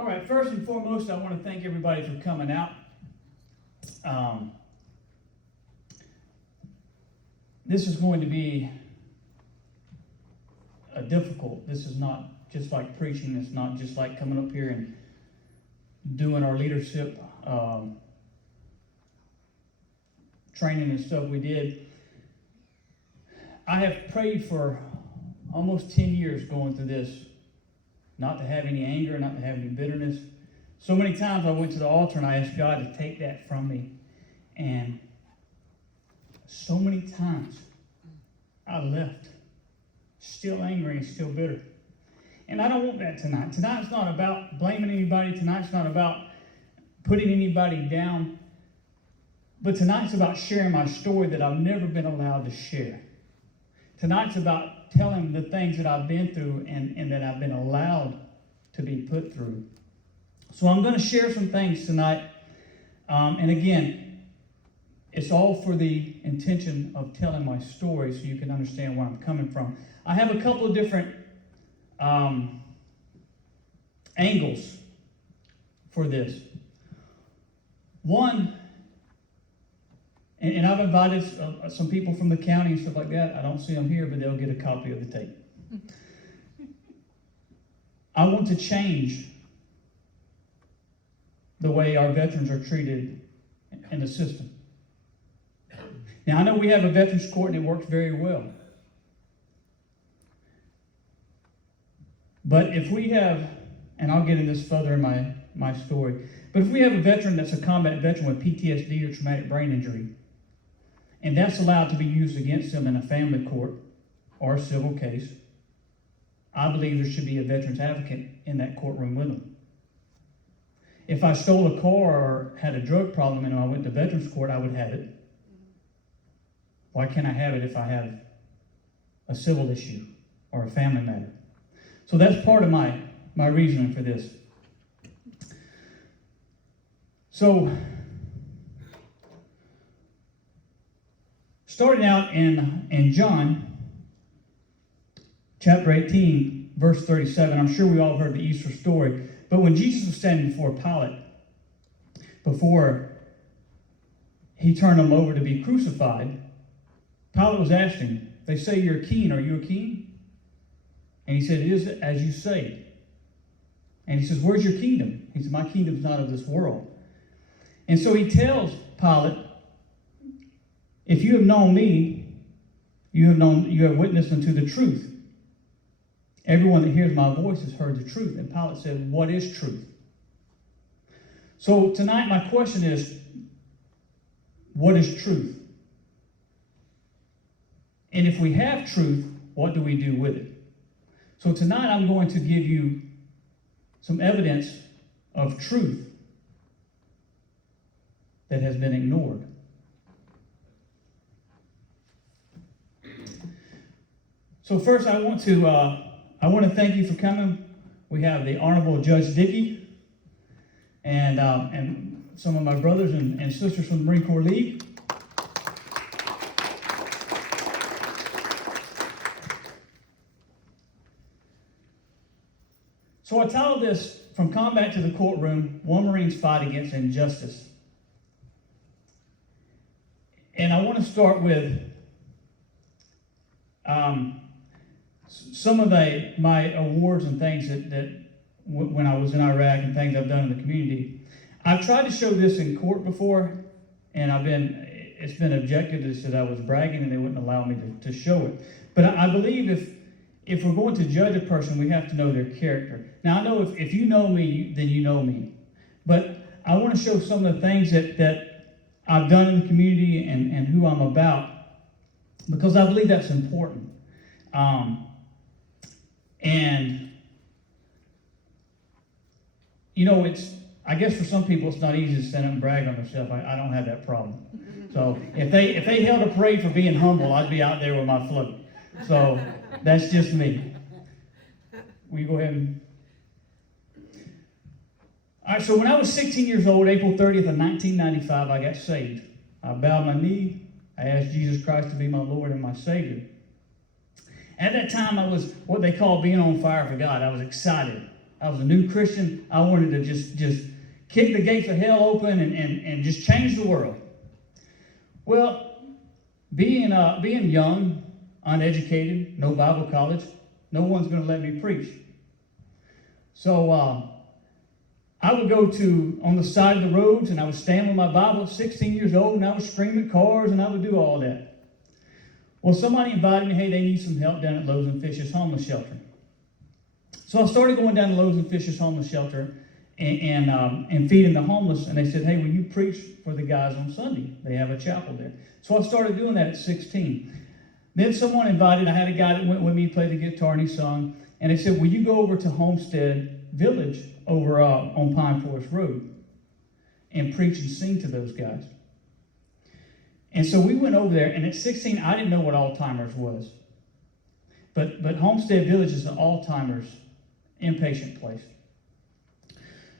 All right, first and foremost, I want to thank everybody for coming out. This is going to be difficult. This is not just like preaching. It's not just like coming up here and doing our leadership training and stuff we did. I have prayed for almost 10 years going through this, not to have any anger, not to have any bitterness. So many times I went to the altar and I asked God to take that from me. And so many times I left still angry and still bitter. And I don't want that tonight. Tonight's not about blaming anybody. Tonight's not about putting anybody down. But tonight's about sharing my story that I've never been allowed to share. Tonight's about telling the things that I've been through and that I've been allowed to be put through. So I'm going to share some things tonight. And again, it's all for the intention of telling my story so you can understand where I'm coming from. I have a couple of different angles for this. One, and I've invited some people from the county and stuff like that. I don't see them here, but they'll get a copy of the tape. I want to change the way our veterans are treated in the system. Now, I know we have a veterans court and it works very well. But if we have, and I'll get into this further in my story, but if we have a veteran that's a combat veteran with PTSD or traumatic brain injury, and that's allowed to be used against them in a family court or a civil case, I believe there should be a veterans advocate in that courtroom with them. If I stole a car or had a drug problem and I went to veterans court, I would have it. Why can't I have it if I have a civil issue or a family matter? So that's part of my reasoning for this. So, starting out in John, chapter 18, verse 37, I'm sure we all heard the Easter story, but when Jesus was standing before Pilate, before he turned him over to be crucified, Pilate was asking, they say you're a king, are you a king? And he said, it is as you say. And he says, where's your kingdom? He said, my kingdom's not of this world. And so he tells Pilate, if you have known me, you have witnessed unto the truth. Everyone that hears my voice has heard the truth. And Pilate said, what is truth? So tonight my question is, what is truth? And if we have truth, what do we do with it? So tonight I'm going to give you some evidence of truth that has been ignored. So first I want to thank you for coming. We have the Honorable Judge Dickey and some of my brothers and sisters from the Marine Corps League. So I titled this, From Combat to the Courtroom, One Marine's Fight Against Injustice. And I want to start with some of my awards and things that when I was in Iraq and things I've done in the community. I've tried to show this in court before, and it's been objected as that I was bragging and they wouldn't allow me to show it. But I believe if we're going to judge a person, we have to know their character. Now, I know if you know me, then you know me. But I want to show some of the things that I've done in the community and who I'm about, because I believe that's important. And, you know, I guess for some people it's not easy to stand up and brag on themselves. I don't have that problem. So if they held a parade for being humble, I'd be out there with my float. So that's just me. Will you go ahead and... All right, so when I was 16 years old, April 30th of 1995, I got saved. I bowed my knee. I asked Jesus Christ to be my Lord and my Savior. At that time, I was what they call being on fire for God. I was excited. I was a new Christian. I wanted to just kick the gates of hell open and just change the world. Well, being young, uneducated, no Bible college, no one's going to let me preach. So I would go on the side of the roads, and I would stand with my Bible at 16 years old, and I would scream at cars, and I would do all that. Well, somebody invited me, hey, they need some help down at Loaves and Fishes homeless shelter. So I started going down to Loaves and Fishes homeless shelter and feeding the homeless, and they said, hey, will you preach for the guys on Sunday? They have a chapel there. So I started doing that at 16. Then someone invited, I had a guy that went with me, played the guitar, and he sung, and they said, will you go over to Homestead Village over on Pine Forest Road and preach and sing to those guys? And so we went over there, and at 16, I didn't know what Alzheimer's was. But Homestead Village is an Alzheimer's inpatient place.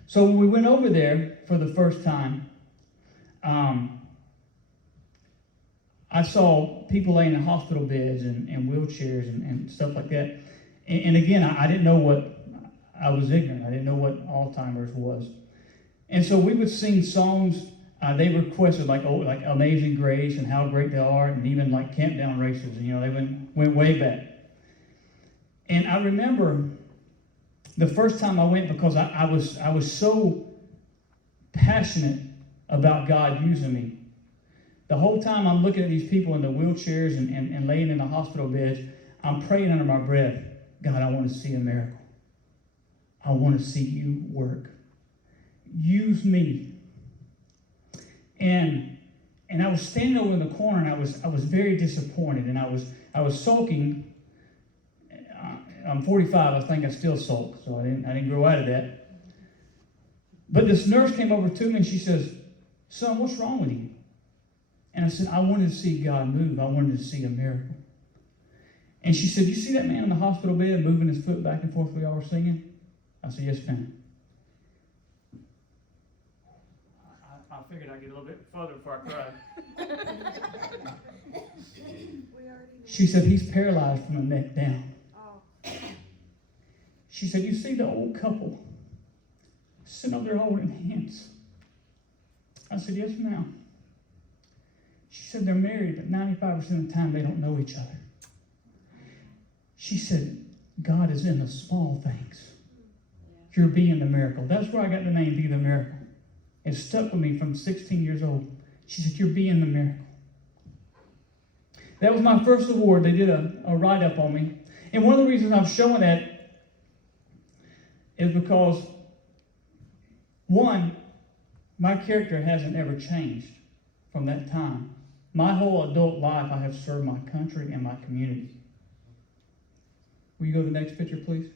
So when we went over there for the first time, I saw people laying in hospital beds and wheelchairs and stuff like that. And again, I didn't know I was ignorant. I didn't know what Alzheimer's was. And so we would sing songs. They requested like Amazing Grace and How Great Thou Art, and even like Camp Down Races. And, they went way back. And I remember the first time I went, because I was so passionate about God using me. The whole time I'm looking at these people in the wheelchairs and laying in the hospital beds, I'm praying under my breath, God, I want to see a miracle. I want to see you work. Use me. And I was standing over in the corner, and I was very disappointed, and I was sulking. I'm 45. I think I still sulk, so I didn't grow out of that. But this nurse came over to me, and she says, son, what's wrong with you? And I said, I wanted to see God move. I wanted to see a miracle. And she said, you see that man in the hospital bed moving his foot back and forth while y'all were singing? I said, yes, ma'am. I figured I'd get a little bit further before I cried. She said, he's paralyzed from the neck down. She said, you see the old couple sitting up there holding hands? I said, yes, ma'am. She said, they're married, but 95% of the time they don't know each other. She said, God is in the small things. You're being the miracle. That's where I got the name, Be the Miracle. It stuck with me from 16 years old. She said, you're being the miracle. That was my first award. They did a write-up on me. And one of the reasons I'm showing that is because, one, my character hasn't ever changed from that time. My whole adult life, I have served my country and my community. Will you go to the next picture, please?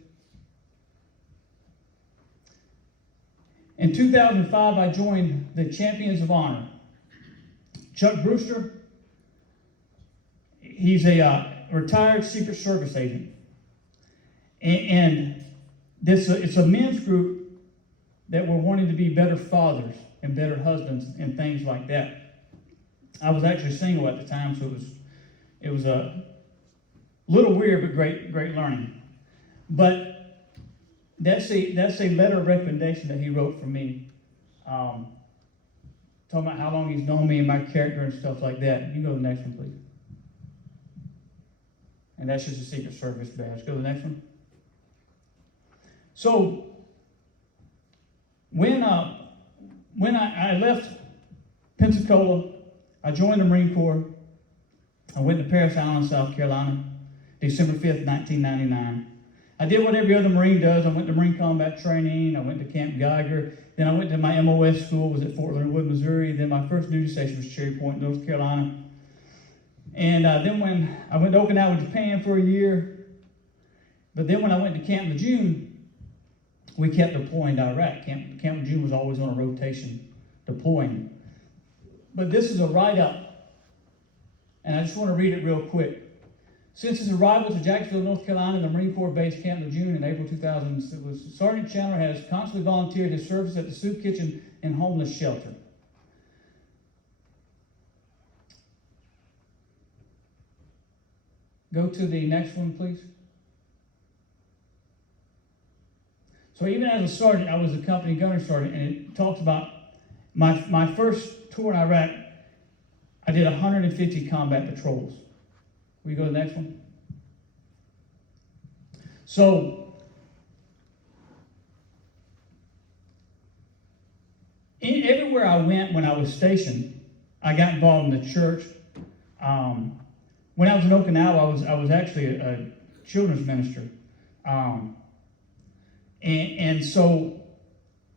In 2005, I joined the Champions of Honor. Chuck Brewster, he's a retired Secret Service agent. And it's a men's group that were wanting to be better fathers and better husbands and things like that. I was actually single at the time, so it was a little weird, but great learning. But that's a letter of recommendation that he wrote for me, talking about how long he's known me and my character and stuff like that. You can go to the next one, please. And that's just a Secret Service badge. Go to the next one. So when I left Pensacola, I joined the Marine Corps. I went to Parris Island, South Carolina, December 5th, 1999. I did what every other Marine does. I went to Marine Combat Training. I went to Camp Geiger. Then I went to my MOS school, was at Fort Leonard Wood, Missouri. Then my first duty station was Cherry Point, North Carolina. And then when I went to Okinawa, Japan for a year. But then when I went to Camp Lejeune, we kept deploying to Iraq. Camp Lejeune was always on a rotation deploying. But this is a write-up, and I just want to read it real quick. Since his arrival to Jacksonville, North Carolina, the Marine Corps base Camp Lejeune in April 2000, Sergeant Chandler has constantly volunteered his service at the soup kitchen and homeless shelter. Go to the next one, please. So even as a sergeant, I was a company gunner sergeant, and it talks about my first tour in Iraq, I did 150 combat patrols. Will you go to the next one? So, everywhere I went when I was stationed, I got involved in the church. When I was in Okinawa, I was actually a children's minister. And so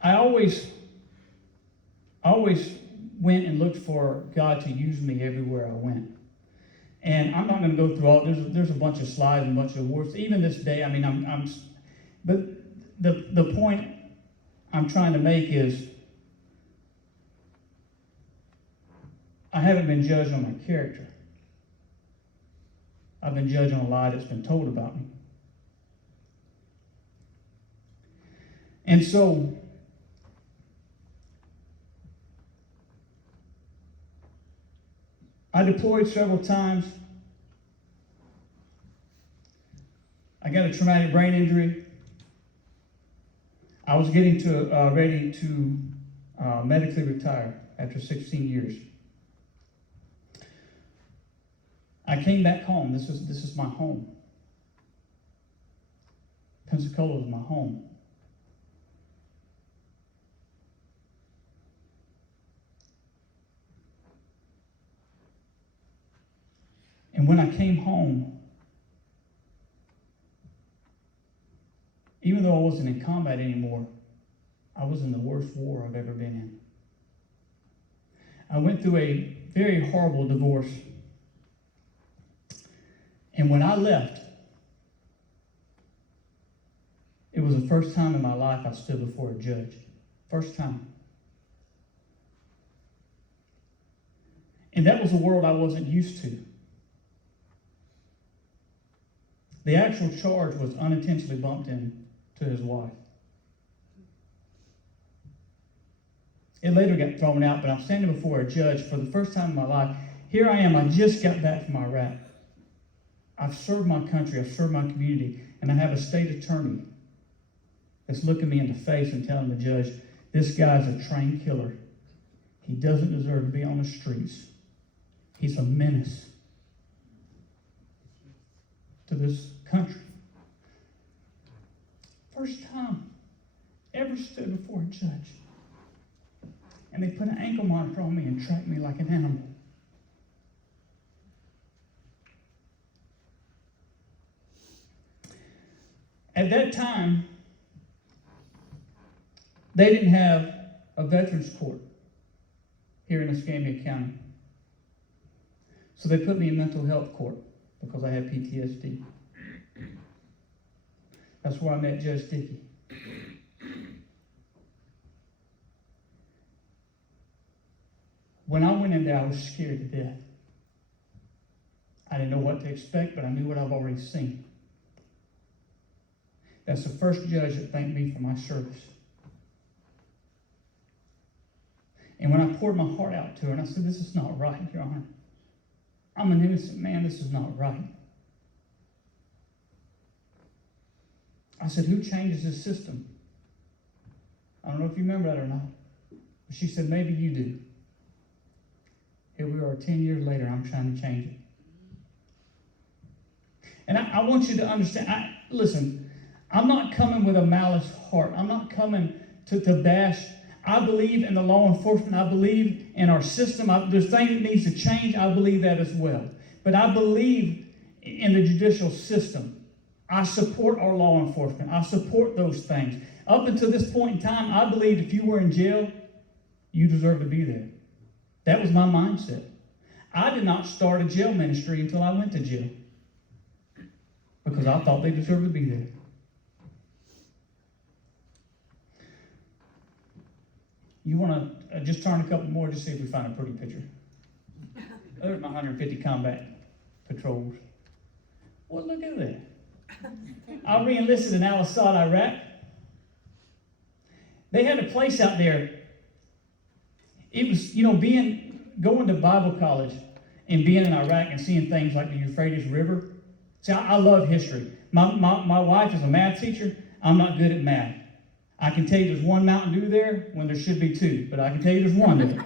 I always went and looked for God to use me everywhere I went. And I'm not going to go through all. There's a bunch of slides and a bunch of awards. Even this day, I mean, but the point I'm trying to make is I haven't been judged on my character. I've been judged on a lie that's been told about me. And so I deployed several times. I got a traumatic brain injury. I was getting ready to medically retire after 16 years. I came back home. This is my home. Pensacola is my home. And when I came home, even though I wasn't in combat anymore, I was in the worst war I've ever been in. I went through a very horrible divorce. And when I left, it was the first time in my life I stood before a judge. First time. And that was a world I wasn't used to. The actual charge was unintentionally bumped into his wife. It later got thrown out, but I'm standing before a judge for the first time in my life. Here I am, I just got back from Iraq. I've served my country, I've served my community, and I have a state attorney that's looking me in the face and telling the judge, this guy's a trained killer. He doesn't deserve to be on the streets. He's a menace to this country. First time ever stood before a judge. And they put an ankle monitor on me and tracked me like an animal. At that time, they didn't have a veterans court here in Escambia County. So they put me in mental health court because I had PTSD. That's where I met Judge Dickey. When I went in there, I was scared to death. I didn't know what to expect, but I knew what I've already seen. That's the first judge that thanked me for my service. And when I poured my heart out to her, and I said, this is not right, Your Honor. I'm an innocent man. This is not right. I said, who changes this system? I don't know if you remember that or not. But she said, maybe you do. Here we are 10 years later, I'm trying to change it. And I want you to understand, listen, I'm not coming with a malice heart. I'm not coming to bash. I believe in the law enforcement. I believe in our system. There's things that needs to change. I believe that as well. But I believe in the judicial system. I support our law enforcement. I support those things. Up until this point in time, I believed if you were in jail, you deserve to be there. That was my mindset. I did not start a jail ministry until I went to jail because I thought they deserved to be there. You want to just turn a couple more, just see if we find a pretty picture. There's my 150 combat patrols. Well, look at that. I re-enlisted in Al-Assad, Iraq. They had a place out there. It was, going to Bible college and being in Iraq and seeing things like the Euphrates River. See, I love history. My wife is a math teacher. I'm not good at math. I can tell you there's one Mountain Dew there when there should be two, but I can tell you there's one there.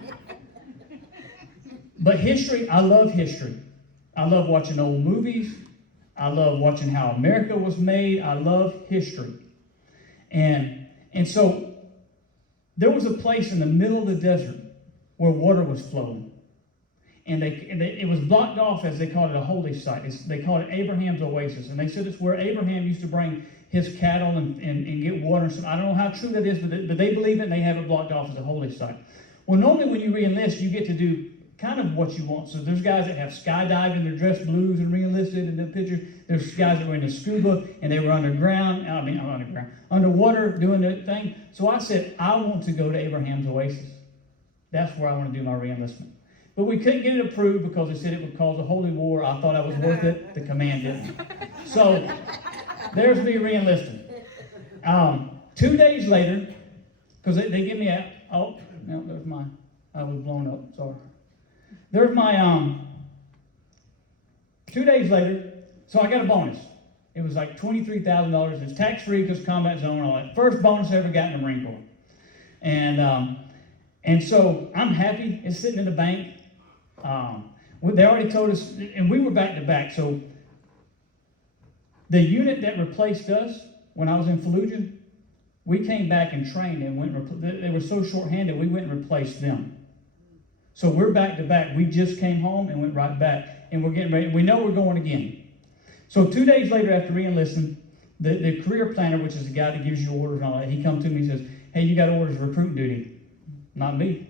But history, I love history. I love watching old movies. I love watching how America was made. I love history. And so there was a place in the middle of the desert where water was flowing. And it was blocked off, as they called it, a holy site. They called it Abraham's Oasis. And they said it's where Abraham used to bring his cattle and get water. So I don't know how true that is, but they believe it, and they have it blocked off as a holy site. Well, normally when you re-enlist, you get to do kind of what you want. So there's guys that have skydiving, they're dressed blues and re-enlisted in the pictures. There's guys that were in the scuba and they were underwater doing the thing. So I said, I want to go to Abraham's Oasis. That's where I want to do my re-enlistment. But we couldn't get it approved because they said it would cause a holy war. I thought I was worth it. The command didn't. So there's me re-enlisting. 2 days later, because they give me there's mine. I was blown up, sorry. There's my, 2 days later, so I got a bonus. It was like $23,000. It's tax-free because combat zone and all that. First bonus I ever got in the Marine Corps. And so I'm happy. It's sitting in the bank. They already told us, and we were back to back. So the unit that replaced us when I was in Fallujah, we came back and trained and they were so short-handed, we went and replaced them. So we're back to back. We just came home and went right back. And we're getting ready. We know we're going again. So 2 days later after re-enlisting, the career planner, which is the guy that gives you orders and all that, he comes to me and says, hey, you got orders of recruiting duty. Not me.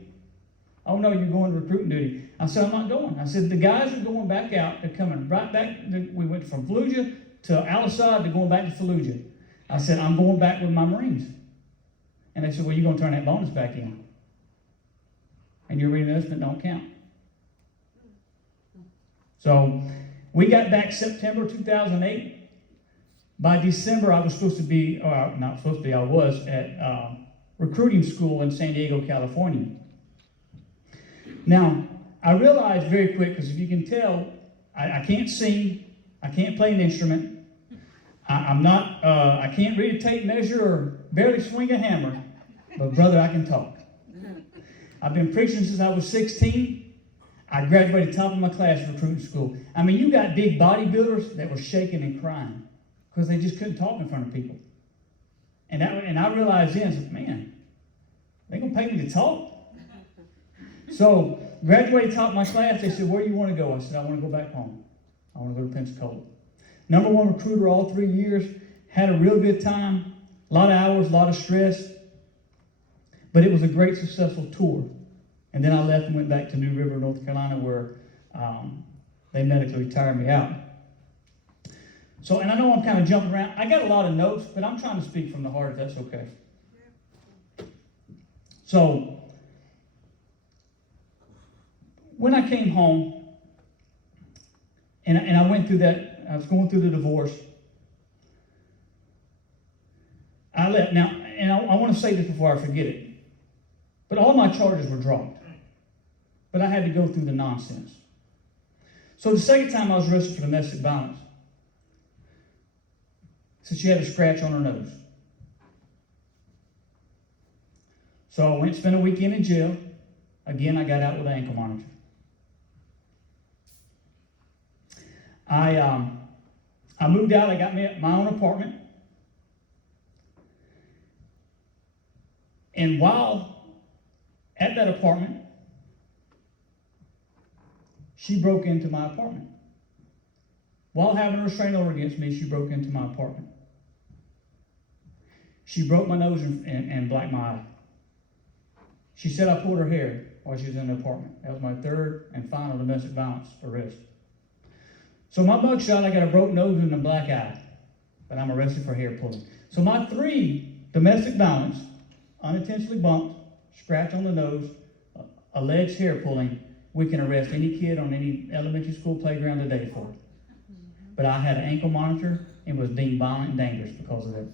Oh, no, you're going to recruiting duty. I said, I'm not going. I said, the guys are going back out. They're coming right back. We went from Fallujah to Al-Assad to going back to Fallujah. I said, I'm going back with my Marines. And they said, well, you're going to turn that bonus back in. And your re-enlistment don't count. So we got back September 2008. By December, I was supposed to be, or not supposed to be, I was at recruiting school in San Diego, California. Now, I realized very quick, because if you can tell, I can't sing, I can't play an instrument, I can't read a tape measure or barely swing a hammer, but brother, I can talk. I've been preaching since I was 16. I graduated top of my class in recruiting school. I mean, you got big bodybuilders that were shaking and crying because they just couldn't talk in front of people. And I realized then, man, they going to pay me to talk? So, graduated top of my class. They said, where do you want to go? I said, I want to go back home. I want to go to Pensacola. Number one recruiter all 3 years. Had a real good time. A lot of hours, a lot of stress. But it was a great, successful tour. And then I left and went back to New River, North Carolina, where they medically retired me out. So, and I know I'm kind of jumping around. I got a lot of notes, but I'm trying to speak from the heart, if that's okay. So, when I came home, and I went through that, I was going through the divorce, I left. Now, and I want to say this before I forget it, but all my charges were dropped. But I had to go through the nonsense. So the second time I was arrested for domestic violence, said she had a scratch on her nose. So I went and spent a weekend in jail. Again, I got out with an ankle monitor. I moved out. I got me my own apartment. And while at that apartment, she broke into my apartment. While having a restraining order against me, she broke into my apartment. She broke my nose and blacked my eye. She said I pulled her hair while she was in the apartment. That was my third and final domestic violence arrest. So my mugshot, I got a broke nose and a black eye, but I'm arrested for hair pulling. So my 3 domestic violence, unintentionally bumped, scratch on the nose, alleged hair pulling, we can arrest any kid on any elementary school playground today for it. But I had an ankle monitor and was deemed violent and dangerous because of that.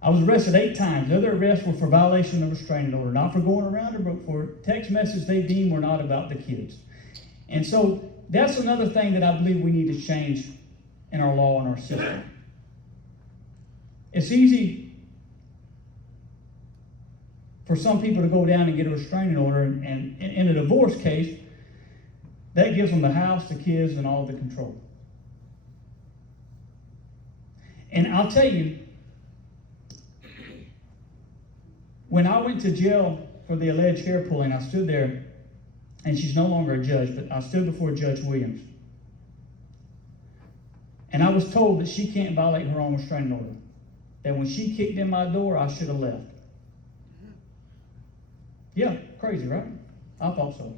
I was arrested 8 times. The other arrests were for violation of restraining order, not for going around or for text messages they deemed were not about the kids. And so that's another thing that I believe we need to change in our law and our system. It's easy for some people to go down and get a restraining order, and in a divorce case, that gives them the house, the kids, and all the control. And I'll tell you, when I went to jail for the alleged hair pulling, I stood there, and she's no longer a judge, but I stood before Judge Williams. And I was told that she can't violate her own restraining order. That when she kicked in my door, I should have left. Yeah, crazy, right? I thought so.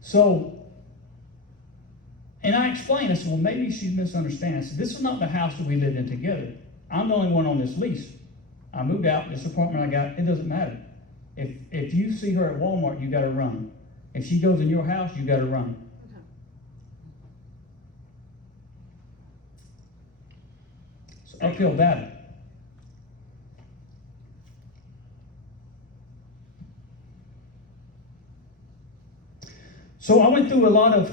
So, and I explained, I said, well, maybe she's misunderstanding. I said, this is not the house that we lived in together. I'm the only one on this lease. I moved out, this apartment I got, it doesn't matter. If you see her at Walmart, you got to run. If she goes in your house, you got to run. It's an uphill battle. So I went through a lot of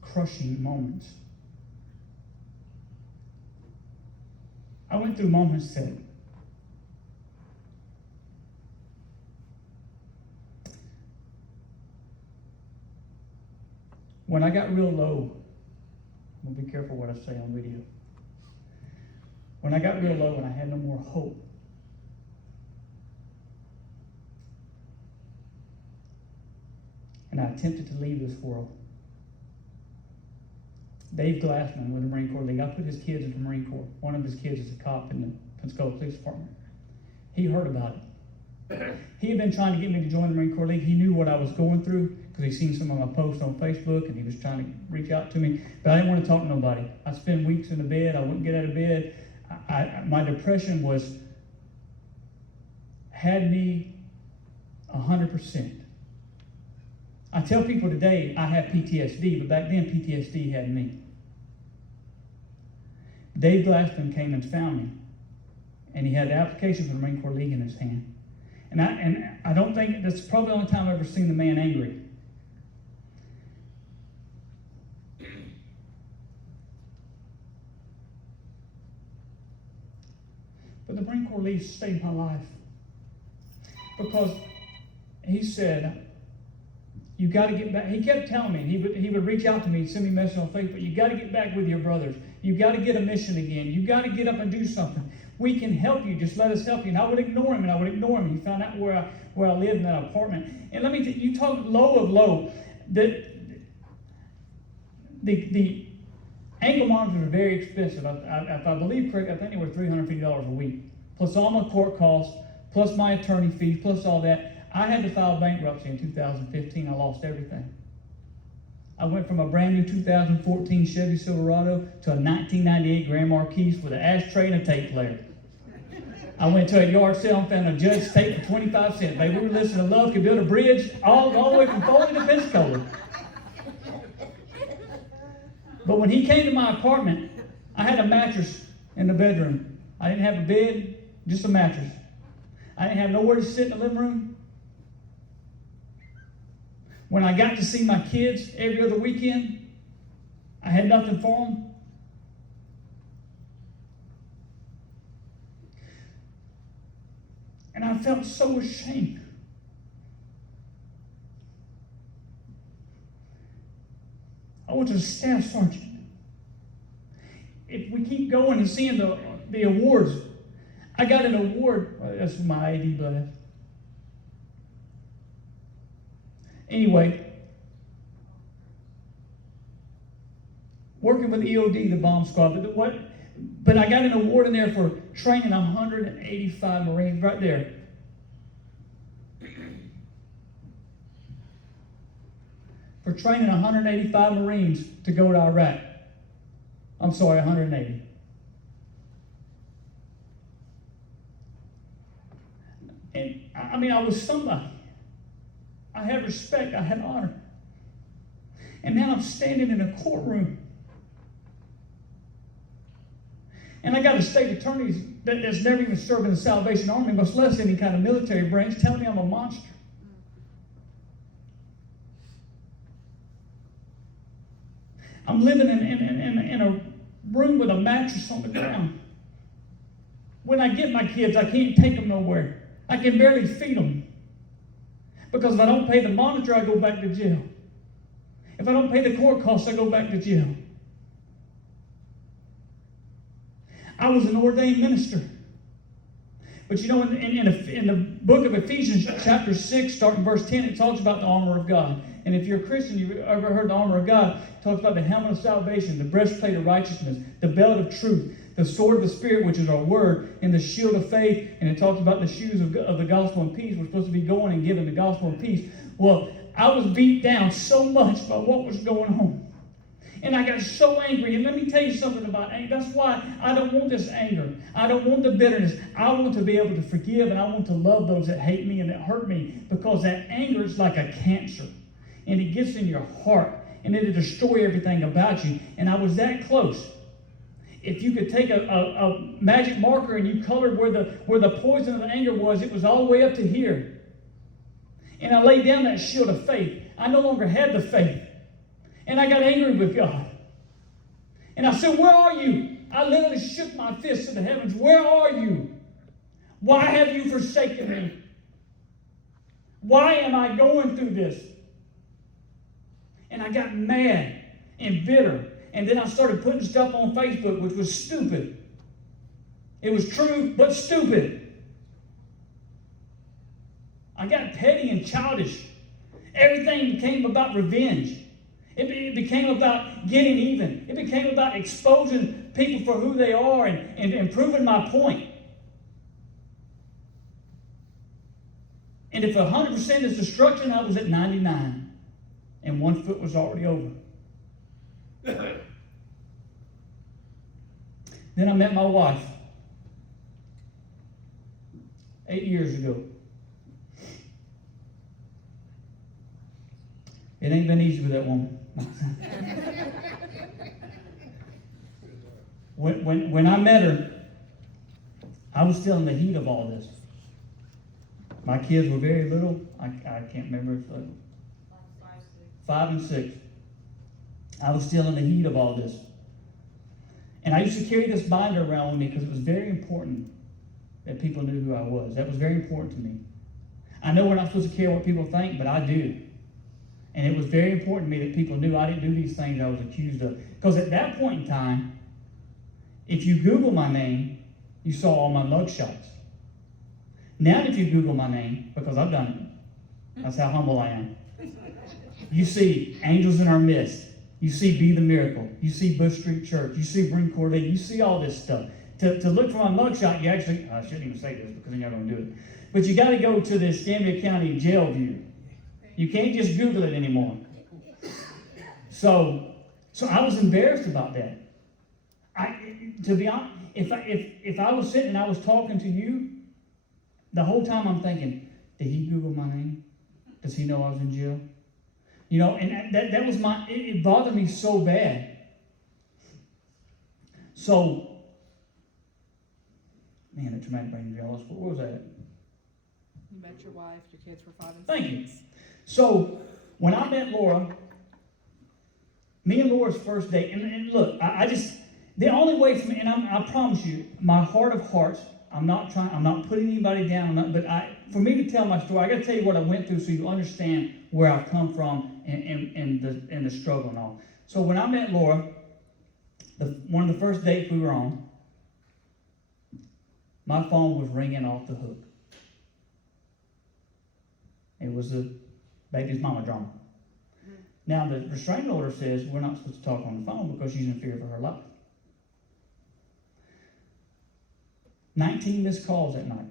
crushing moments. I went through moments that when I got real low, I'm going to be careful what I say on video. When I got real low and I had no more hope, and I attempted to leave this world, Dave Glassman with the Marine Corps League, I put his kids in the Marine Corps. One of his kids is a cop in the Pensacola Police Department. He heard about it. He had been trying to get me to join the Marine Corps League. He knew what I was going through because he'd seen some of my posts on Facebook, and he was trying to reach out to me. But I didn't want to talk to nobody. I'd spend weeks in the bed. I wouldn't get out of bed. My depression had me 100%. I tell people today I have PTSD, but back then PTSD had me. Dave Glassman came and found me, and he had the application for the Marine Corps League in his hand. And I don't think, that's probably the only time I've ever seen the man angry. But the Marine Corps League saved my life. Because he said, you got to get back. He kept telling me, he would reach out to me, send me a message on Facebook, you got to get back with your brothers. You got to get a mission again. You got to get up and do something. We can help you. Just let us help you. And I would ignore him, and I would ignore him. He found out where I lived in that apartment. And let me tell you, you talk low of low. The ankle monitors are very expensive. If I believe correct, I think they were $350 a week, plus all my court costs, plus my attorney fees, plus all that. I had to file bankruptcy in 2015. I lost everything. I went from a brand new 2014 Chevy Silverado to a 1998 Grand Marquis with an ashtray and a tape player. I went to a yard sale and found a judge's tape for 25 cents. Baby, we were listening to Love Could Build a Bridge all the way from Foley to Pensacola. But when he came to my apartment, I had a mattress in the bedroom. I didn't have a bed, just a mattress. I didn't have nowhere to sit in the living room. When I got to see my kids every other weekend, I had nothing for them. And I felt so ashamed. I was a staff sergeant. If we keep going and seeing the awards, I got an award. That's my ID badge. Anyway, working with EOD, the bomb squad, but I got an award in there for training 185 Marines right there. For training 185 Marines to go to Iraq. I'm sorry, 180. And I mean, I was somebody. I had respect, I had honor. And now I'm standing in a courtroom. And I got a state attorney that's never even served in the Salvation Army, much less any kind of military branch, telling me I'm a monster. I'm living in a room with a mattress on the ground. When I get my kids, I can't take them nowhere. I can barely feed them. Because if I don't pay the monitor, I go back to jail. If I don't pay the court costs, I go back to jail. I was an ordained minister. But you know, in the book of Ephesians, chapter 6, starting verse 10, it talks about the armor of God. And if you're a Christian, you've ever heard the armor of God, it talks about the helmet of salvation, the breastplate of righteousness, the belt of truth, the sword of the Spirit, which is our word, and the shield of faith. And it talks about the shoes of the gospel and peace. We're supposed to be going and giving the gospel and peace. Well, I was beat down so much by what was going on. And I got so angry. And let me tell you something about anger. That's why I don't want this anger. I don't want the bitterness. I want to be able to forgive, and I want to love those that hate me and that hurt me, because that anger is like a cancer. And it gets in your heart, and it'll destroy everything about you. And I was that close. If you could take a magic marker and you colored where the poison of the anger was, it was all the way up to here. And I laid down that shield of faith. I no longer had the faith. And I got angry with God. And I said, where are you? I literally shook my fist to the heavens. Where are you? Why have you forsaken me? Why am I going through this? And I got mad and bitter. And then I started putting stuff on Facebook, which was stupid. It was true, but stupid. I got petty and childish. Everything became about revenge. It became about getting even. It became about exposing people for who they are and proving my point. And if 100% is destruction, I was at 99. And 1 foot was already over. Then I met my wife 8 years ago. It ain't been easy with that woman. When I met her, I was still in the heat of all this. My kids were very little. I can't remember. It's like 5 and 6. I was still in the heat of all this. And I used to carry this binder around with me because it was very important that people knew who I was. That was very important to me. I know we're not supposed to care what people think, but I do. And it was very important to me that people knew I didn't do these things I was accused of. Because at that point in time, if you Google my name, you saw all my mug shots. Now if you Google my name, because I've done it, that's how humble I am, you see Angels in Our Midst. You see Be the Miracle. You see Bush Street Church. You see Bring Corday. You see all this stuff. To look for my mugshot, you actually, I shouldn't even say this because then you're going to do it. But you got to go to the Escambia County Jail View. You can't just Google it anymore. So I was embarrassed about that. To be honest, if I was sitting and I was talking to you, the whole time I'm thinking, did he Google my name? Does he know I was in jail? You know, and that was it bothered me so bad. So, man, the traumatic brain jealous. Where was that? You met your wife, your kids were 5 and 6. Thank you. So, when I met Laura, me and Laura's first date, and look, the only way for me, and I promise you, my heart of hearts, I'm not putting anybody down, for me to tell my story, I got to tell you what I went through so you understand where I've come from and the struggle and all. So when I met Laura, one of the first dates we were on, my phone was ringing off the hook. It was the baby's mama drama. Now the restraining order says we're not supposed to talk on the phone because she's in fear for her life. 19 missed calls that night.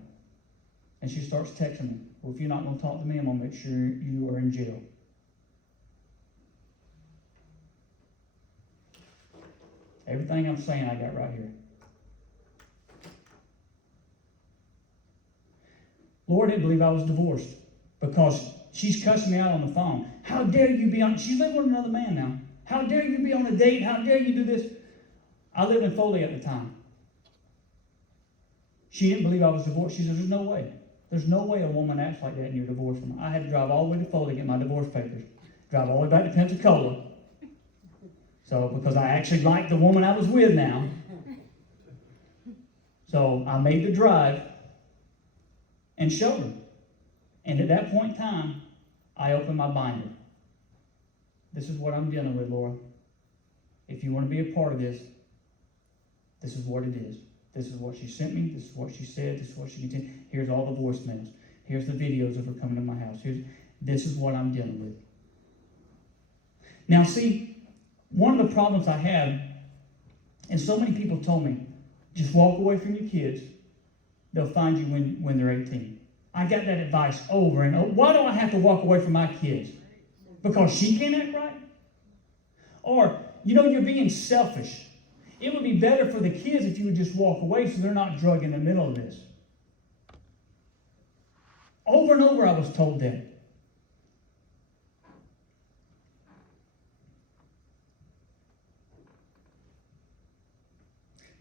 And she starts texting me. Well, if you're not going to talk to me, I'm going to make sure you are in jail. Everything I'm saying, I got right here. Laura didn't believe I was divorced because she's cussing me out on the phone. How dare you be on... She's living with another man now. How dare you be on a date? How dare you do this? I lived in Foley at the time. She didn't believe I was divorced. She said, there's no way. There's no way a woman acts like that and you're divorced from her. I had to drive all the way to Foley to get my divorce papers. Drive all the way back to Pensacola. So, because I actually liked the woman I was with now. So I made the drive and showed her. And at that point in time, I opened my binder. This is what I'm dealing with, Laura. If you want to be a part of this, this is what it is. This is what she sent me. This is what she said. This is what she continued. Here's all the voicemails. Here's the videos of her coming to my house. This is what I'm dealing with. Now, see, one of the problems I have, and so many people told me, just walk away from your kids. They'll find you when they're 18. I got that advice over and over. Why do I have to walk away from my kids? Because she can't act right? Or, you're being selfish. It would be better for the kids if you would just walk away so they're not drug in the middle of this. Over and over I was told that.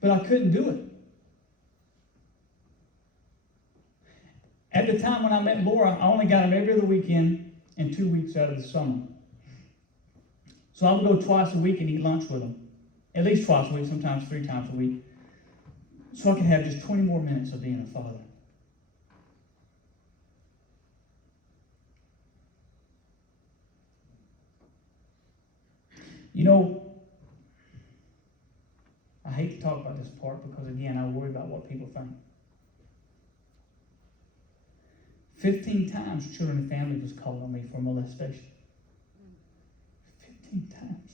But I couldn't do it. At the time when I met Laura, I only got them every other weekend and 2 weeks out of the summer. So I would go twice a week and eat lunch with them. At least twice a week, sometimes 3 times a week. So I could have just 20 more minutes of being a father. I hate to talk about this part because, again, I worry about what people think. 15 times Children and Family was called on me for molestation. 15 times.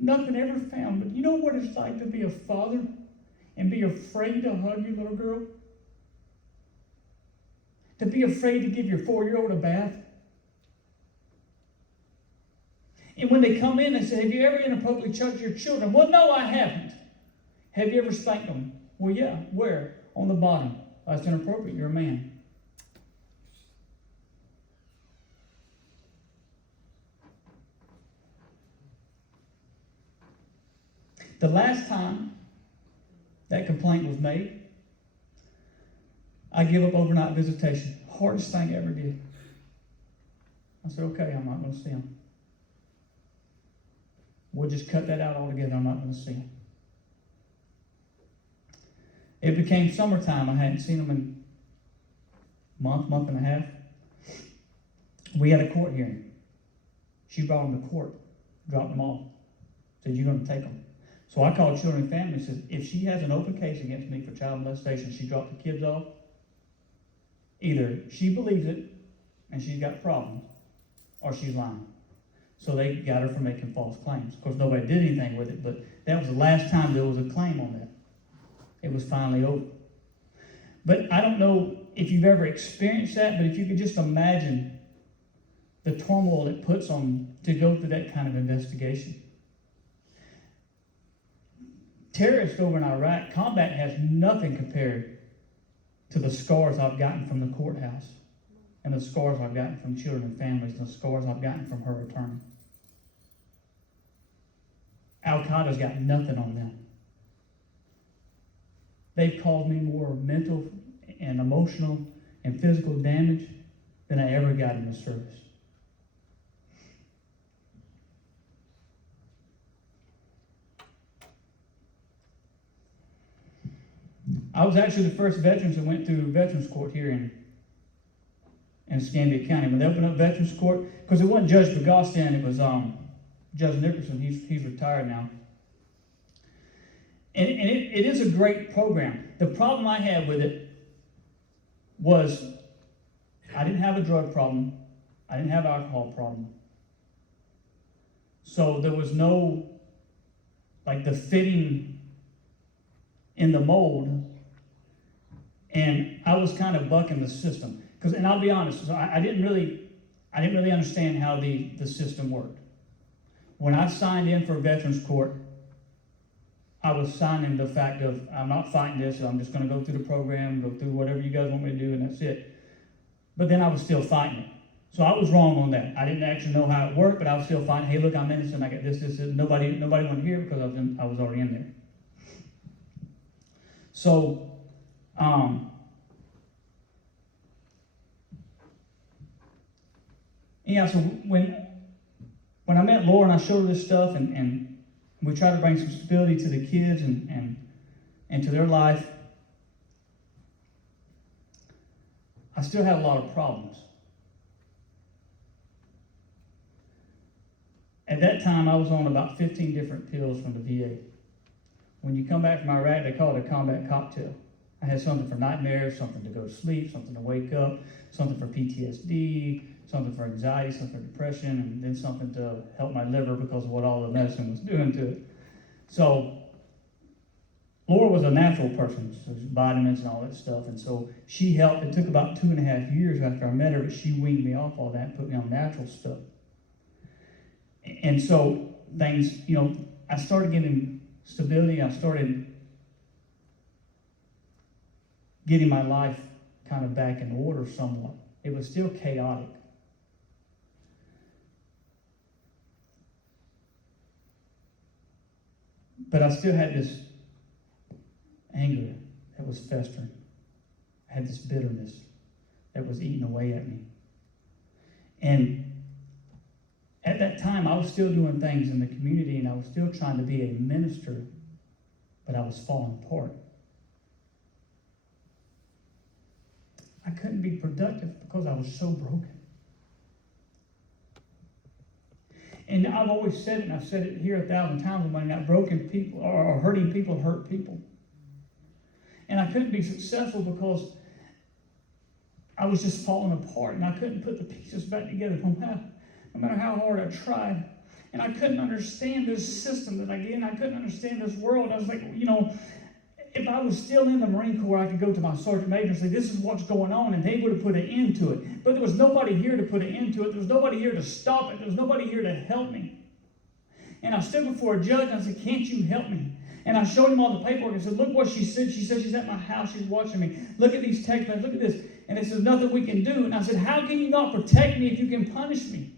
Nothing ever found, but you know what it's like to be a father and be afraid to hug your little girl? To be afraid to give your 4-year-old a bath? And when they come in, they say, have you ever inappropriately touched your children? Well, no, I haven't. Have you ever spanked them? Well, yeah. Where? On the bottom. That's inappropriate. You're a man. The last time that complaint was made, I gave up overnight visitation. Hardest thing I ever did. I said, okay, I'm not going to see him. We'll just cut that out altogether. I'm not going to see him. It became summertime. I hadn't seen him in a month and a half. We had a court hearing. She brought him to court, dropped him off. Said, you're going to take him. So I called Children and Family and said, if she has an open case against me for child molestation, she dropped the kids off, either she believes it and she's got problems, or she's lying. So they got her for making false claims. Of course, nobody did anything with it, but that was the last time there was a claim on that. It was finally over. But I don't know if you've ever experienced that, but if you could just imagine the turmoil it puts on to go through that kind of investigation. Terrorists over in Iraq, combat has nothing compared to the scars I've gotten from the courthouse, and the scars I've gotten from Children and Families, and the scars I've gotten from her attorney. Al-Qaeda's got nothing on them. They've caused me more mental and emotional and physical damage than I ever got in the service. I was actually the first veterans that went through Veterans Court here in Escambia County. When they opened up Veterans Court, because it wasn't Judge Bagostan, it was Judge Nickerson. He's retired now. And it is a great program. The problem I had with it was I didn't have a drug problem. I didn't have an alcohol problem. So there was no, the fitting in the mold. And I was kind of bucking the system. And I'll be honest, so I didn't really understand how the system worked. When I signed in for Veterans Court, I was signing the fact of, I'm not fighting this, I'm just going to go through the program, go through whatever you guys want me to do, and that's it. But then I was still fighting it. So I was wrong on that. I didn't actually know how it worked, but I was still fighting, hey, look, I'm innocent, I got this. Nobody wanted to hear it because I was already in there. So, Yeah, so when I met Laura and I showed her this stuff and we tried to bring some stability to the kids and to their life, I still had a lot of problems. At that time, I was on about 15 different pills from the VA. When you come back from Iraq, they call it a combat cocktail. I had something for nightmares, something to go to sleep, something to wake up, something for PTSD, something for anxiety, something for depression, and then something to help my liver because of what all the medicine was doing to it. So Laura was a natural person, so vitamins and all that stuff, and so she helped. It took about 2.5 years after I met her, but she weaned me off all that and put me on natural stuff. And so things, I started getting stability. I started getting my life kind of back in order somewhat. It was still chaotic. But I still had this anger that was festering. I had this bitterness that was eating away at me. And at that time, I was still doing things in the community and I was still trying to be a minister, but I was falling apart. I couldn't be productive because I was so broken. And I've always said it, and I've said it here 1,000 times, when that broken people or hurting people hurt people. And I couldn't be successful because I was just falling apart, and I couldn't put the pieces back together no matter how hard I tried. And I couldn't understand this system that I get in. I couldn't understand this world. I was like, if I was still in the Marine Corps, I could go to my sergeant major and say, this is what's going on, and they would have put an end to it. But there was nobody here to put an end to it. There was nobody here to stop it. There was nobody here to help me. And I stood before a judge, and I said, can't you help me? And I showed him all the paperwork and said, look what she said. She said she's at my house. She's watching me. Look at these text messages. Look at this. And they said, nothing we can do. And I said, how can you not protect me if you can punish me?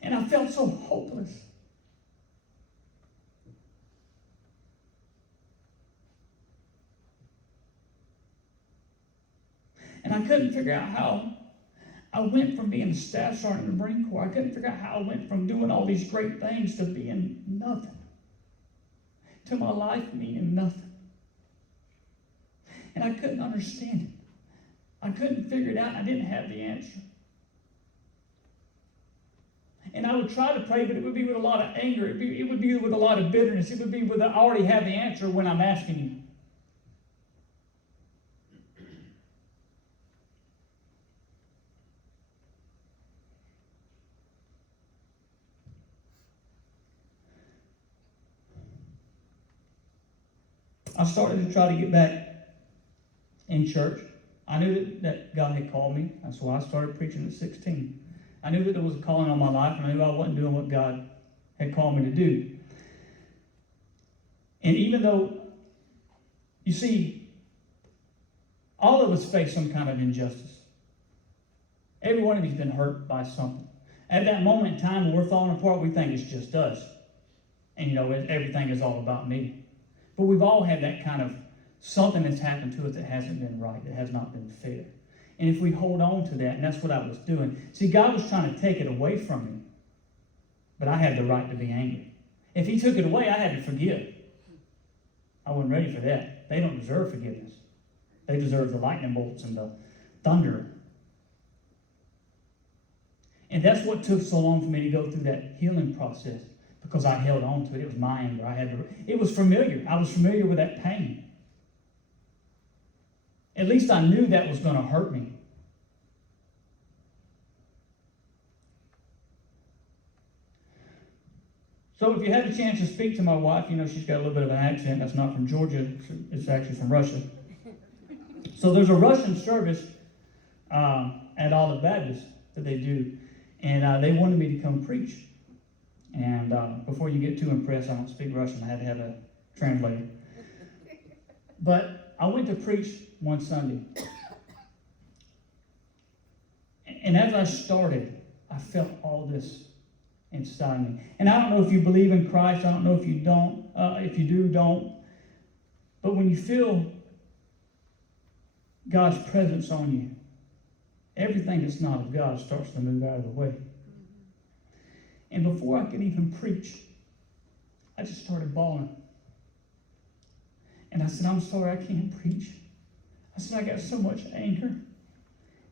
And I felt so hopeless. And I couldn't figure out how I went from being a staff sergeant in the Marine Corps. I couldn't figure out how I went from doing all these great things to being nothing. To my life meaning nothing. And I couldn't understand it. I couldn't figure it out. I didn't have the answer. And I would try to pray, but it would be with a lot of anger. It would be with a lot of bitterness. It would be with I already have the answer when I'm asking you. I started to try to get back in church. I knew that God had called me. That's why I started preaching at 16. I knew that there was a calling on my life, and I knew I wasn't doing what God had called me to do. And even though, you see, all of us face some kind of injustice. Every one of you's been hurt by something. At that moment in time when we're falling apart, we think it's just us. And everything is all about me. But we've all had that kind of something that's happened to us that hasn't been right, that has not been fair. And if we hold on to that, and that's what I was doing. See, God was trying to take it away from me. But I had the right to be angry. If he took it away, I had to forgive. I wasn't ready for that. They don't deserve forgiveness. They deserve the lightning bolts and the thunder. And that's what took so long for me to go through that healing process. Because I held on to it. It was my anger. It was familiar. I was familiar with that pain. At least I knew that was going to hurt me. So if you have a chance to speak to my wife, she's got a little bit of an accent. That's not from Georgia. It's actually from Russia. So there's a Russian service at Olive Baptist that they do. And they wanted me to come preach. And before you get too impressed, I don't speak Russian. I had to have a translator. But I went to preach one Sunday. And as I started, I felt all this inside me. And I don't know if you believe in Christ. I don't know if you don't. If you do, don't. But when you feel God's presence on you, everything that's not of God starts to move out of the way. And before I could even preach, I just started bawling. And I said, I'm sorry, I can't preach. I said, I got so much anger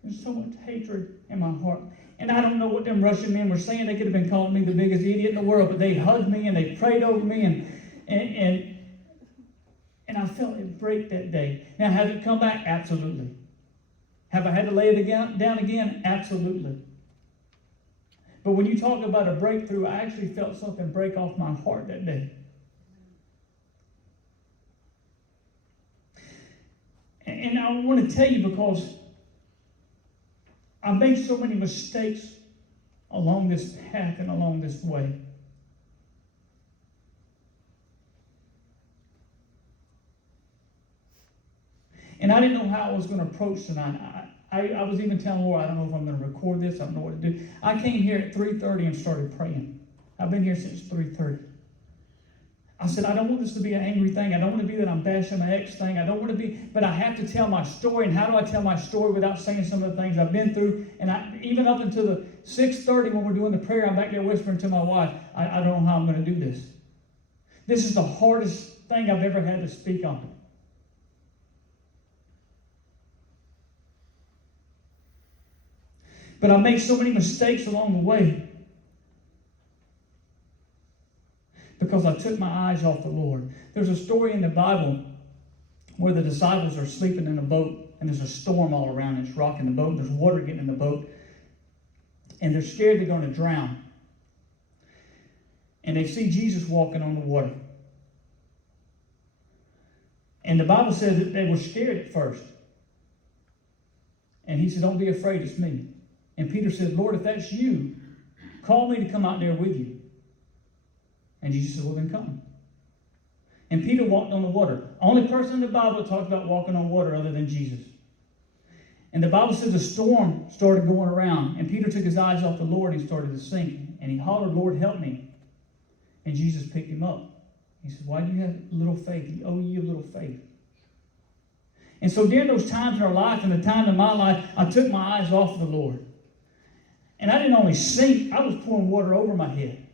and so much hatred in my heart. And I don't know what them Russian men were saying. They could have been calling me the biggest idiot in the world, but they hugged me and they prayed over me, and I felt it break that day. Now, has it come back? Absolutely. Have I had to lay it down again? Absolutely. But when you talk about a breakthrough, I actually felt something break off my heart that day. And I want to tell you, because I made so many mistakes along this path and along this way. And I didn't know how I was going to approach tonight. I was even telling Laura, I don't know if I'm going to record this. I don't know what to do. I came here at 3:30 and started praying. I've been here since 3:30. I said, I don't want this to be an angry thing. I don't want to be that I'm bashing my ex thing. I don't want to be, but I have to tell my story. And how do I tell my story without saying some of the things I've been through? And even up until the 6:30 when we're doing the prayer, I'm back there whispering to my wife, I don't know how I'm going to do this. This is the hardest thing I've ever had to speak on. But I made so many mistakes along the way because I took my eyes off the Lord. There's a story in the Bible where the disciples are sleeping in a boat and there's a storm all around. It's rocking the boat. There's water getting in the boat. And they're scared they're going to drown. And they see Jesus walking on the water. And the Bible says that they were scared at first. And he said, don't be afraid, it's me. And Peter said, Lord, if that's you, call me to come out there with you. And Jesus said, well, then come. And Peter walked on the water. Only person in the Bible that talks about walking on water other than Jesus. And the Bible says a storm started going around. And Peter took his eyes off the Lord and he started to sink. And he hollered, Lord, help me. And Jesus picked him up. He said, why do you have little faith? Oh, you have little faith. And so during those times in our life and the time in my life, I took my eyes off of the Lord. And I didn't only sink, I was pouring water over my head.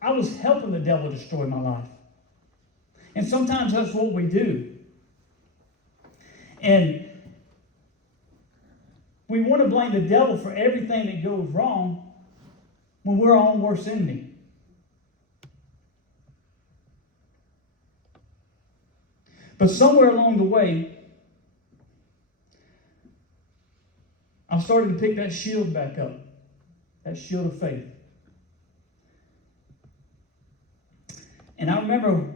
I was helping the devil destroy my life. And sometimes that's what we do. And we want to blame the devil for everything that goes wrong when we're our own worst enemy. But somewhere along the way, I started to pick that shield back up. That shield of faith. And I remember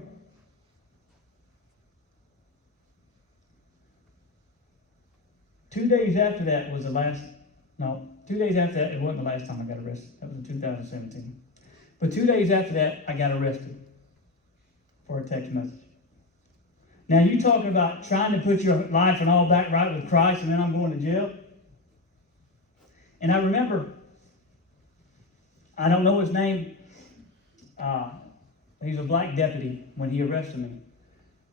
2 days after that was the last, no, 2 days after that, it wasn't the last time I got arrested. That was in 2017. But 2 days after that, I got arrested for a text message. Now, you talking about trying to put your life and all back right with Christ, and then I'm going to jail? And I remember, I don't know his name. He's a black deputy when he arrested me.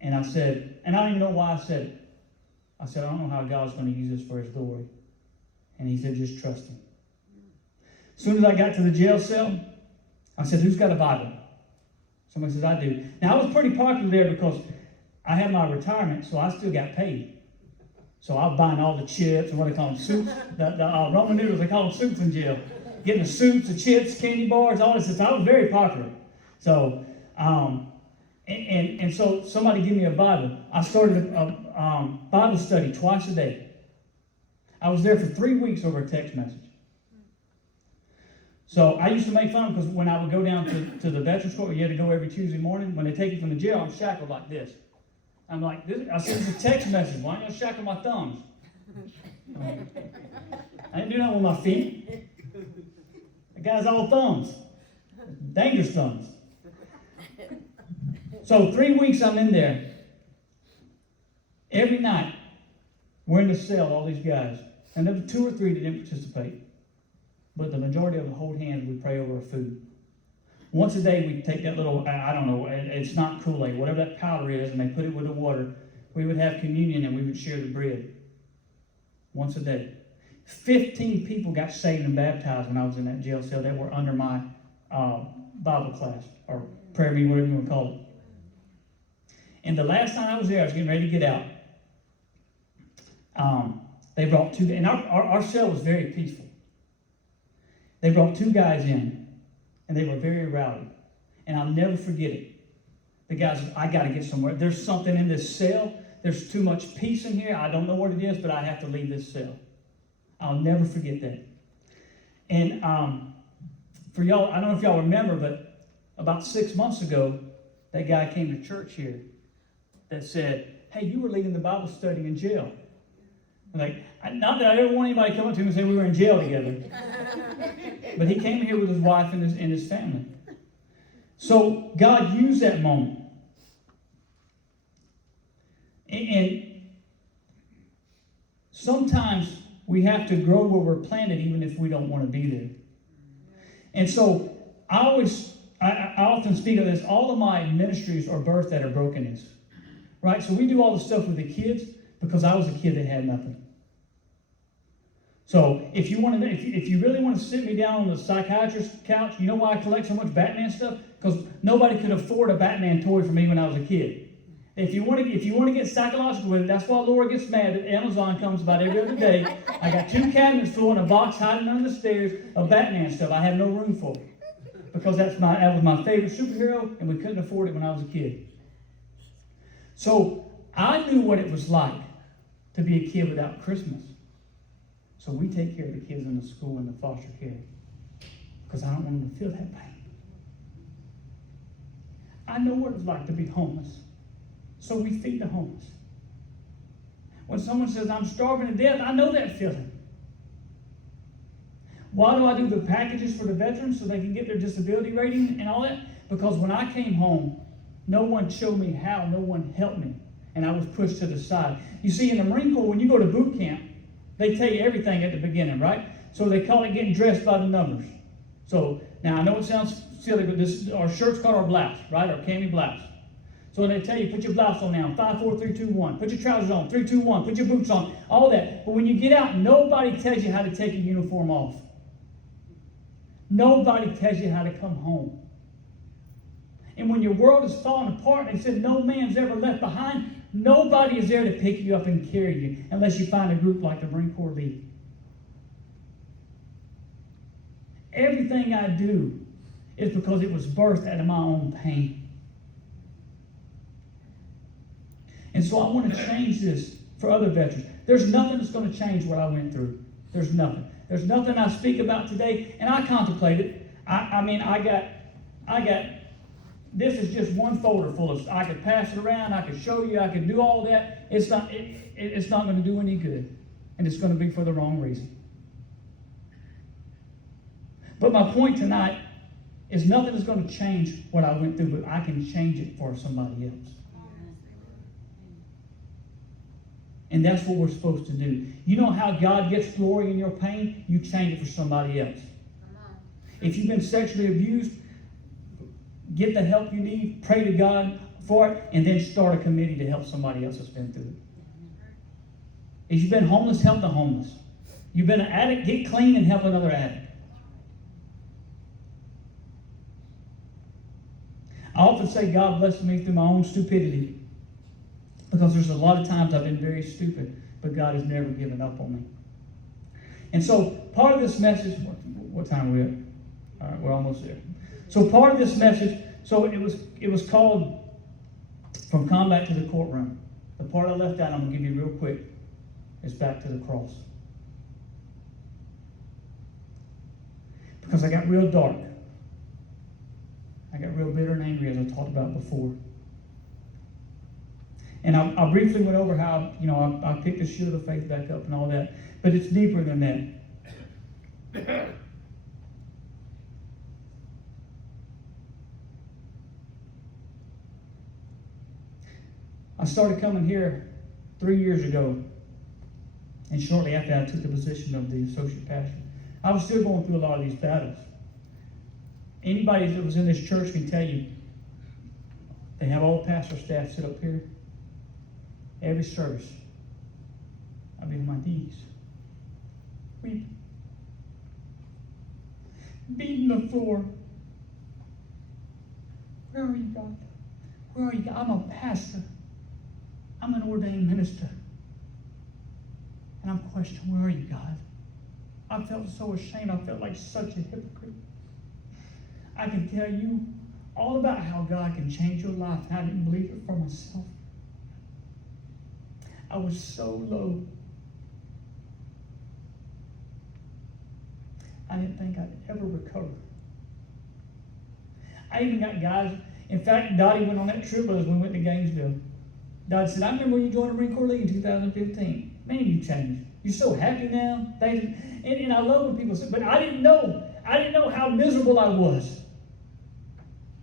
And I said, and I don't even know why I said it. I said, I don't know how God's going to use this for his glory. And he said, just trust him. As soon as I got to the jail cell, I said, who's got a Bible? Somebody says, I do. Now, I was pretty popular there because I had my retirement, so I still got paid. So I was buying all the chips and what they call them, soups. The Roman noodles, they call them soups in jail. Getting the soups, the chips, candy bars, all this. So I was very popular. So, and so somebody gave me a Bible. I started a Bible study twice a day. I was there for 3 weeks over a text message. So I used to make fun because when I would go down to the veterans court, you had to go every Tuesday morning. When they take you from the jail, I'm shackled like this. I'm like, I said, it's a text message. Why don't you shackle my thumbs? I didn't do that with my feet. The guy's all thumbs. Dangerous thumbs. So 3 weeks I'm in there. Every night, we're in the cell, all these guys. And there were 2 or 3 that didn't participate. But the majority of them hold hands, we pray over our food. Once a day, we'd take that little, I don't know, it's not Kool-Aid, whatever that powder is, and they put it with the water. We would have communion and we would share the bread. Once a day. 15 people got saved and baptized when I was in that jail cell that were under my Bible class or prayer meeting, whatever you want to call it. And the last time I was there, I was getting ready to get out. They brought two, and our cell was very peaceful. They brought two guys in, and they were very rowdy. And I'll never forget it. The guy said, I got to get somewhere. There's something in this cell. There's too much peace in here. I don't know what it is, but I have to leave this cell. I'll never forget that. And for y'all, I don't know if y'all remember, but about 6 months ago, that guy came to church here that said, hey, you were leading the Bible study in jail. Like, not that I ever want anybody to come up to me and say we were in jail together. But he came here with his wife and his family. So God used that moment. And sometimes we have to grow where we're planted even if we don't want to be there. And so I often speak of this. All of my ministries are birthed out of brokenness. Right? So we do all the stuff with the kids because I was a kid that had nothing. So if you really want to sit me down on the psychiatrist's couch, you know why I collect so much Batman stuff? Because nobody could afford a Batman toy for me when I was a kid. If you want to get psychological with it, that's why Laura gets mad that Amazon comes about every other day. I got 2 cabinets full and a box hiding under the stairs of Batman stuff. I have no room for it because that was my favorite superhero, and we couldn't afford it when I was a kid. So I knew what it was like to be a kid without Christmas. So we take care of the kids in the school and the foster care because I don't want them to feel that pain. I know what it's like to be homeless. So we feed the homeless. When someone says, I'm starving to death, I know that feeling. Why do I do the packages for the veterans so they can get their disability rating and all that? Because when I came home, no one showed me how, no one helped me, and I was pushed to the side. You see, in the Marine Corps, when you go to boot camp, they tell you everything at the beginning, right? So they call it getting dressed by the numbers. So, now I know it sounds silly, but our shirt's called our blouse, right? Our cami blouse. So they tell you, put your blouse on now, 5, 4, 3, 2, 1. Put your trousers on, 3, 2, 1. Put your boots on, all that. But when you get out, nobody tells you how to take your uniform off. Nobody tells you how to come home. And when your world is falling apart, and they said no man's ever left behind, nobody is there to pick you up and carry you unless you find a group like the Marine Corps League. Everything I do is because it was birthed out of my own pain. And so I want to change this for other veterans. There's nothing that's going to change what I went through. There's nothing. There's nothing I speak about today, and I contemplate it. I got, this is just one folder full of, I could pass it around, I could show you, I could do all that. It's not going to do any good, and it's going to be for the wrong reason. But my point tonight is nothing is going to change what I went through, but I can change it for somebody else. And that's what we're supposed to do. You know how God gets glory in your pain? You change it for somebody else. If you've been sexually abused, get the help you need, pray to God for it, and then start a committee to help somebody else that's been through it. If you've been homeless, help the homeless. You've been an addict, get clean and help another addict. I often say God blessed me through my own stupidity. Because there's a lot of times I've been very stupid, but God has never given up on me. And so part of this message, what time are we at? All right, we're almost there. So part of this message, so it was called From Combat to the Courtroom. The part I left out, I'm going to give you real quick, is back to the cross. Because I got real dark. I got real bitter and angry, as I talked about before. And I briefly went over how, I picked the shield of faith back up and all that. But it's deeper than that. I started coming here 3 years ago. And shortly after I took the position of the associate pastor. I was still going through a lot of these battles. Anybody that was in this church can tell you, they have all the pastor staff sit up here. Every service, I'll be on my knees. weeping, beating the floor. Where are you, God? Where are you, God? I'm a pastor. I'm an ordained minister. And I'm questioning, where are you, God? I felt so ashamed. I felt like such a hypocrite. I can tell you all about how God can change your life, and I didn't believe it for myself. I was so low. I didn't think I'd ever recover. I even got guys, in fact, Dottie went on that trip with us when we went to Gainesville. Dottie said, I remember when you joined the Marine Corps League in 2015. Man, you changed. You're so happy now. And I love when people say, but I didn't know how miserable I was.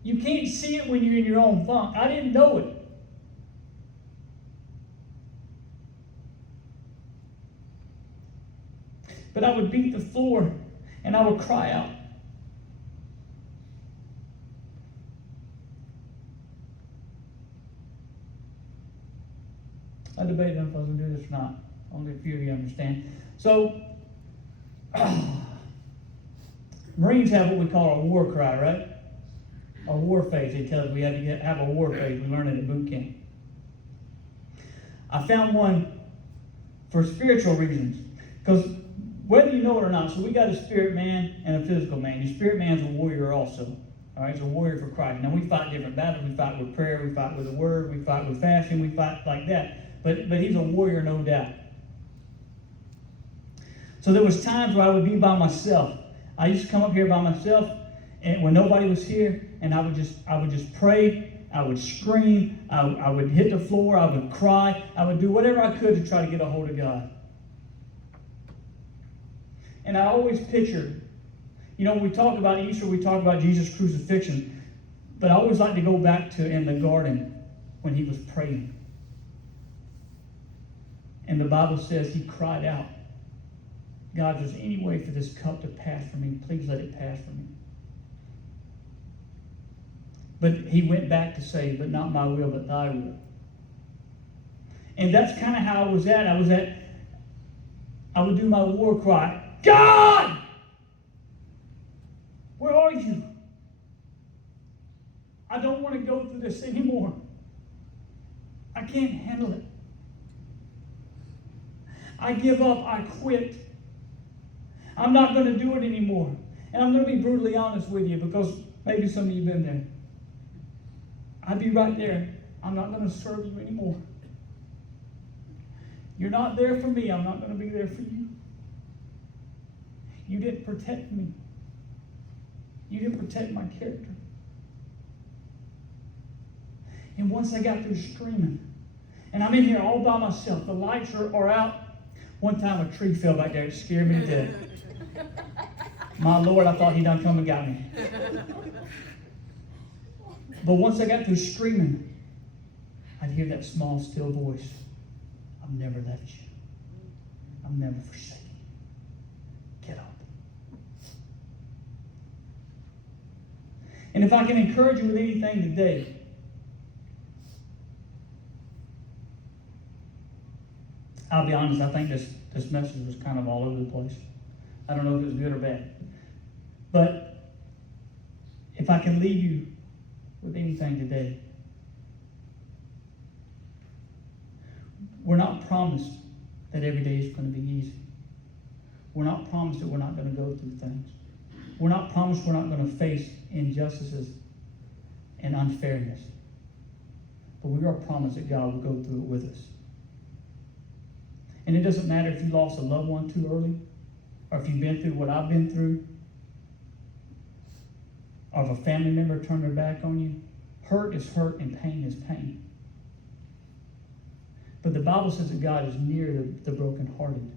You can't see it when you're in your own funk. I didn't know it. But I would beat the floor and I would cry out. I debated if I was going to do this or not. Only a few of you understand. So, Marines have what we call a war cry, right? Our war phase. They tell us we have to have a war phase. We learn it at boot camp. I found one for spiritual reasons. Because whether you know it or not, so we got a spirit man and a physical man. Your spirit man's a warrior also. All right, he's a warrior for Christ. Now we fight different battles. We fight with prayer. We fight with the word. We fight with fasting. We fight like that. But he's a warrior, no doubt. So there was times where I would be by myself. I used to come up here by myself, and when nobody was here, and I would just pray. I would scream. I would hit the floor. I would cry. I would do whatever I could to try to get a hold of God. And I always pictured, when we talk about Easter, we talk about Jesus' crucifixion. But I always like to go back to in the garden when he was praying. And the Bible says he cried out, God, if there's any way for this cup to pass from me, please let it pass from me. But he went back to say, but not my will, but thy will. And that's kind of how I was at. I would do my war cry, God! Where are you? I don't want to go through this anymore. I can't handle it. I give up. I quit. I'm not going to do it anymore. And I'm going to be brutally honest with you because maybe some of you have been there. I'd be right there. I'm not going to serve you anymore. You're not there for me. I'm not going to be there for you. You didn't protect me. You didn't protect my character. And once I got through screaming, and I'm in here all by myself, the lights are out. One time a tree fell back there. It scared me to death. My Lord, I thought he done come and got me. But once I got through screaming, I'd hear that small, still voice. I've never left you. I've never forsaken you. Get up. And if I can encourage you with anything today, I'll be honest, I think this message was kind of all over the place. I don't know if it was good or bad. But if I can leave you with anything today, we're not promised that every day is going to be easy. We're not promised that we're not going to go through things. We're not promised we're not going to face injustices and unfairness. But we are promised that God will go through it with us. And it doesn't matter if you lost a loved one too early, or if you've been through what I've been through, or if a family member turned their back on you. Hurt is hurt and pain is pain. But the Bible says that God is near the brokenhearted.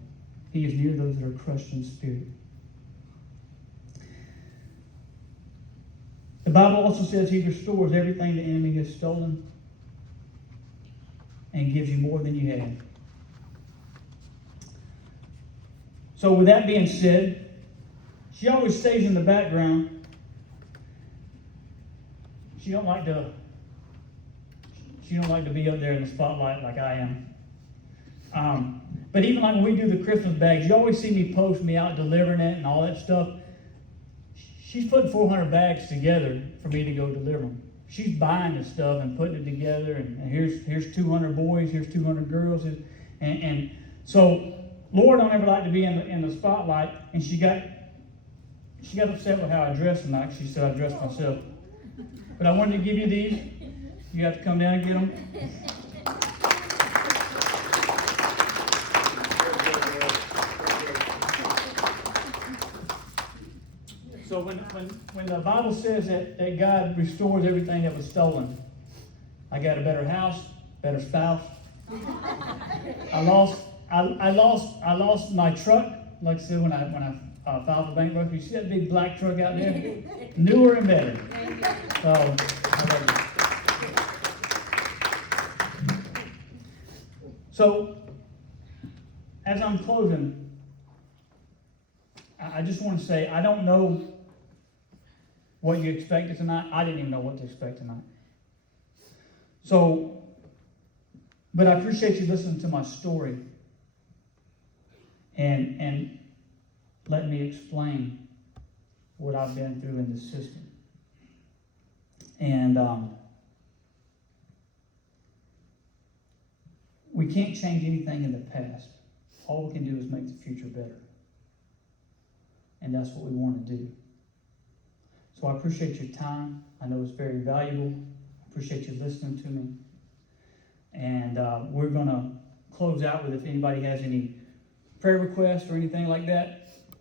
He is near those that are crushed in spirit. The Bible also says he restores everything the enemy has stolen and gives you more than you had. So with that being said, she always stays in the background. She don't like to be up there in the spotlight like I am. But even like when we do the Christmas bags, you always see me post me out delivering it and all that stuff. She's putting 400 bags together for me to go deliver them. She's buying the stuff and putting it together, and here's 200 boys, here's 200 girls, and so Lord don't ever like to be in the spotlight. And she got upset with how I dressed tonight. She said I dressed myself, but I wanted to give you these. You have to come down and get them. So when the Bible says that God restores everything that was stolen, I got a better house, better spouse. I lost my truck. Like I said, when I filed for bankruptcy, you see that big black truck out there? Newer and better. So, so as I'm closing, I just want to say, I don't know what you expected tonight. I didn't even know what to expect tonight. So, but I appreciate you listening to my story and let me explain what I've been through in the system. And we can't change anything in the past. All we can do is make the future better. And that's what we want to do. So I appreciate your time. I know it's very valuable. I appreciate you listening to me. And we're going to close out with, if anybody has any prayer requests or anything like that,